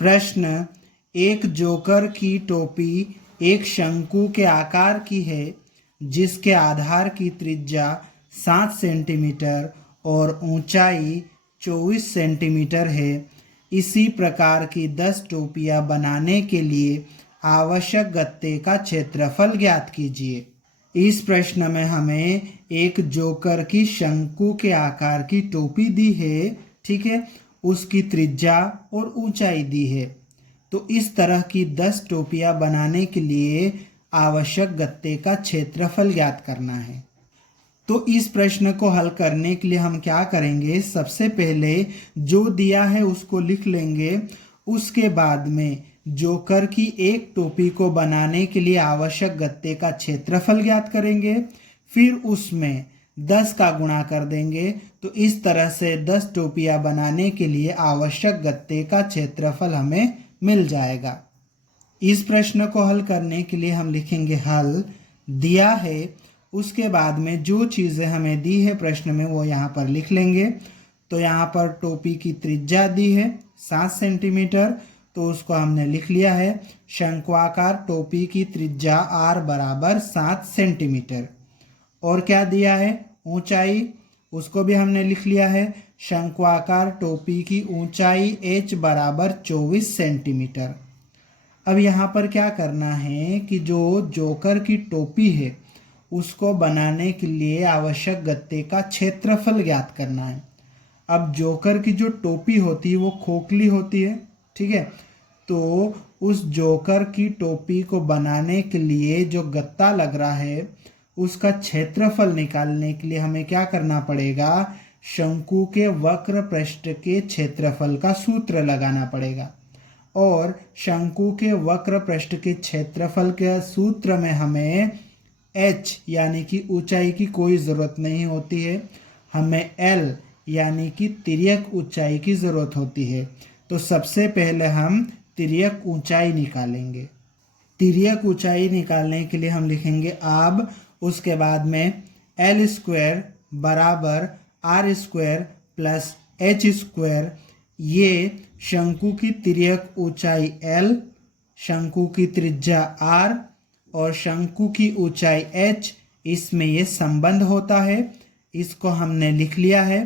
प्रश्न, एक जोकर की टोपी एक शंकु के आकार की है जिसके आधार की त्रिज्या 7 सेंटीमीटर और ऊंचाई 24 सेंटीमीटर है। इसी प्रकार की 10 टोपियां बनाने के लिए आवश्यक गत्ते का क्षेत्रफल ज्ञात कीजिए। इस प्रश्न में हमें एक जोकर की शंकु के आकार की टोपी दी है, ठीक है, उसकी त्रिज्या और ऊंचाई दी है। तो इस तरह की 10 टोपियां बनाने के लिए आवश्यक गत्ते का क्षेत्रफल ज्ञात करना है। तो इस प्रश्न को हल करने के लिए हम क्या करेंगे, सबसे पहले जो दिया है उसको लिख लेंगे। उसके बाद में जोकर की एक टोपी को बनाने के लिए आवश्यक गत्ते का क्षेत्रफल ज्ञात करेंगे, फिर उसमें 10 का गुणा कर देंगे। तो इस तरह से 10 टोपियां बनाने के लिए आवश्यक गत्ते का क्षेत्रफल हमें मिल जाएगा। इस प्रश्न को हल करने के लिए हम लिखेंगे हल। दिया है, उसके बाद में जो चीज़ें हमें दी है प्रश्न में वो यहाँ पर लिख लेंगे। तो यहाँ पर टोपी की त्रिज्या दी है 7 सेंटीमीटर, तो उसको हमने लिख लिया है। शंक्वाकार टोपी की त्रिज्या r बराबर 7 सेंटीमीटर। और क्या दिया है, ऊंचाई, उसको भी हमने लिख लिया है। शंक्वाकार टोपी की ऊंचाई h बराबर 24 सेंटीमीटर। अब यहाँ पर क्या करना है कि जो जोकर की टोपी है उसको बनाने के लिए आवश्यक गत्ते का क्षेत्रफल ज्ञात करना है। अब जोकर की जो टोपी होती है वो खोखली होती है, ठीक है। तो उस जोकर की टोपी को बनाने के लिए जो गत्ता लग रहा है उसका क्षेत्रफल निकालने के लिए हमें क्या करना पड़ेगा, शंकु के वक्र पृष्ठ के क्षेत्रफल का सूत्र लगाना पड़ेगा। और शंकु के वक्र पृष्ठ के क्षेत्रफल के सूत्र में हमें h यानी कि ऊंचाई की कोई ज़रूरत नहीं होती है, हमें l यानी कि तिर्यक ऊंचाई की ज़रूरत होती है। तो सबसे पहले हम तिर्यक ऊंचाई निकालेंगे। तिर्यक ऊंचाई निकालने के लिए हम लिखेंगे अब, उसके बाद में l स्क्वायर बराबर r square plus h square. ये शंकु की तिर्यक ऊंचाई l, शंकु की त्रिज्या r और शंकु की ऊंचाई h, इसमें ये संबंध होता है। इसको हमने लिख लिया है।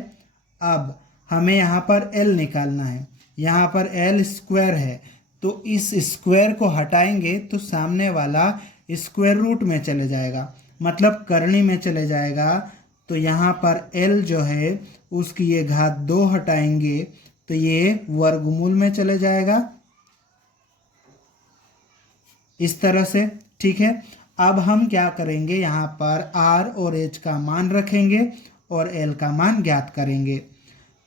अब हमें यहाँ पर l निकालना है। यहाँ पर l स्क्वायर है, तो इस स्क्वायर को हटाएंगे तो सामने वाला स्क्वायर रूट में चले जाएगा, मतलब करनी में चले जाएगा। तो यहाँ पर l जो है उसकी ये घात 2 हटाएंगे तो ये वर्गमूल में चले जाएगा, इस तरह से, ठीक है। अब हम क्या करेंगे, यहाँ पर r और h का मान रखेंगे और l का मान ज्ञात करेंगे।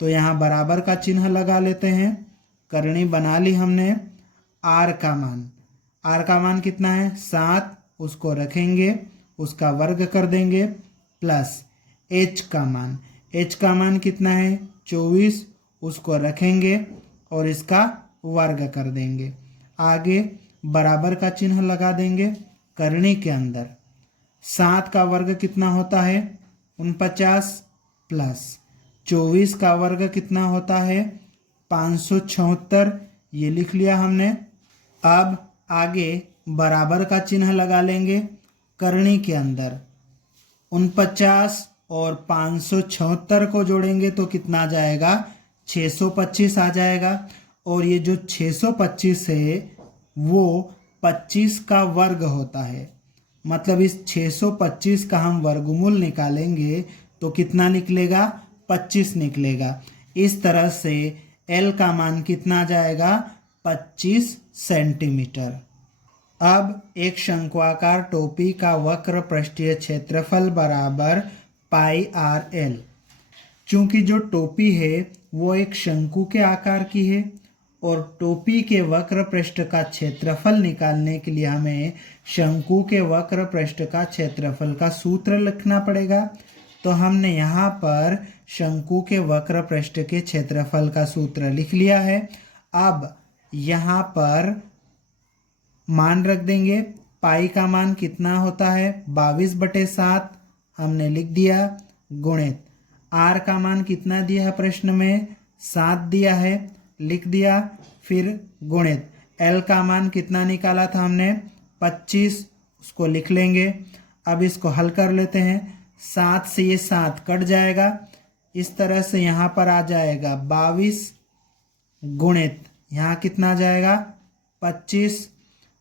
तो यहाँ बराबर का चिन्ह लगा लेते हैं। करनी बना ली हमने। r का मान कितना है, 7, उसको रखेंगे, उसका वर्ग कर देंगे, प्लस h का मान कितना है, 24, उसको रखेंगे और इसका वर्ग कर देंगे। आगे बराबर का चिन्ह लगा देंगे। करनी के अंदर 7 का वर्ग कितना होता है, 49, प्लस 24 का वर्ग कितना होता है, 576, ये लिख लिया हमने। अब आगे बराबर का चिन्ह लगा लेंगे। करनी के अंदर 49 और 576 को जोड़ेंगे तो कितना आ जाएगा, 625 आ जाएगा। और ये जो 625 है वो 25 का वर्ग होता है, मतलब इस 625 का हम वर्गमूल निकालेंगे तो कितना निकलेगा, 25 निकलेगा। इस तरह से L का मान कितना आ जाएगा, 25 सेंटीमीटर। अब एक शंक्वाकार टोपी का वक्र पृष्ठीय क्षेत्रफल बराबर पाई आर एल। चूंकि जो टोपी है वो एक शंकु के आकार की है और टोपी के वक्र पृष्ठ का क्षेत्रफल निकालने के लिए हमें शंकु के वक्र पृष्ठ का क्षेत्रफल का सूत्र लिखना पड़ेगा। तो हमने यहाँ पर शंकु के वक्र पृष्ठ के क्षेत्रफल का सूत्र लिख लिया है। अब यहाँ पर मान रख देंगे। पाई का मान कितना होता है, 22/7 हमने लिख दिया, गुणित आर का मान कितना दिया है प्रश्न में, 7 दिया है, लिख दिया, फिर गुणित L का मान कितना निकाला था हमने 25, उसको लिख लेंगे। अब इसको हल कर लेते हैं। 7 से ये 7 कट जाएगा, इस तरह से यहाँ पर आ जाएगा 22 गुणित यहाँ कितना आ जाएगा 25।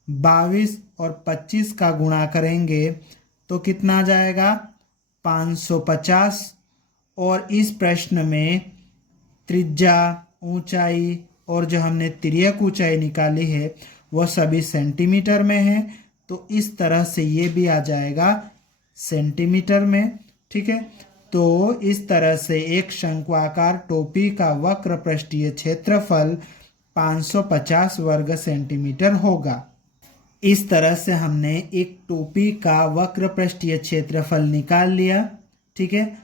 22 और 25 का गुणा करेंगे तो कितना आ जाएगा 550। और इस प्रश्न में त्रिज्या, ऊंचाई और जो हमने तिर्यक ऊंचाई निकाली है वह सभी सेंटीमीटर में है, तो इस तरह से ये भी आ जाएगा सेंटीमीटर में। ठीक है, तो इस तरह से एक शंक्वाकार टोपी का वक्र पृष्ठीय क्षेत्रफल 550 वर्ग सेंटीमीटर होगा। इस तरह से हमने एक टोपी का वक्र पृष्ठीय क्षेत्रफल निकाल लिया। ठीक है,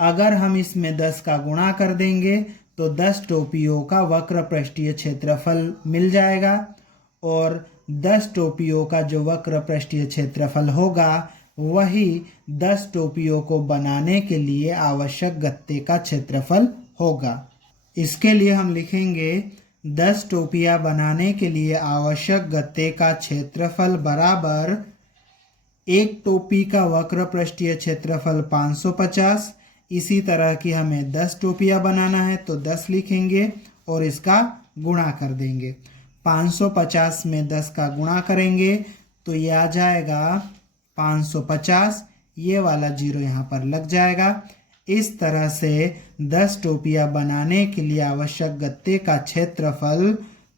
अगर हम इसमें 10 का गुणा कर देंगे तो 10 टोपियों का वक्र पृष्ठीय क्षेत्रफल मिल जाएगा, और 10 टोपियों का जो वक्र पृष्ठीय क्षेत्रफल होगा वही 10 टोपियों को बनाने के लिए आवश्यक गत्ते का क्षेत्रफल होगा। इसके लिए हम लिखेंगे 10 टोपियां बनाने के लिए आवश्यक गत्ते का क्षेत्रफल बराबर एक टोपी का वक्र पृष्ठीय क्षेत्रफल 550। इसी तरह की हमें 10 टोपियां बनाना है तो 10 लिखेंगे और इसका गुणा कर देंगे। 550 में 10 का गुणा करेंगे तो ये आ जाएगा 550, ये वाला 0 यहाँ पर लग जाएगा। इस तरह से 10 टोपियां बनाने के लिए आवश्यक गत्ते का क्षेत्रफल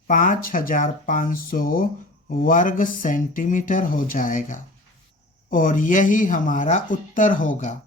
5500 वर्ग सेंटीमीटर हो जाएगा, और यही हमारा उत्तर होगा।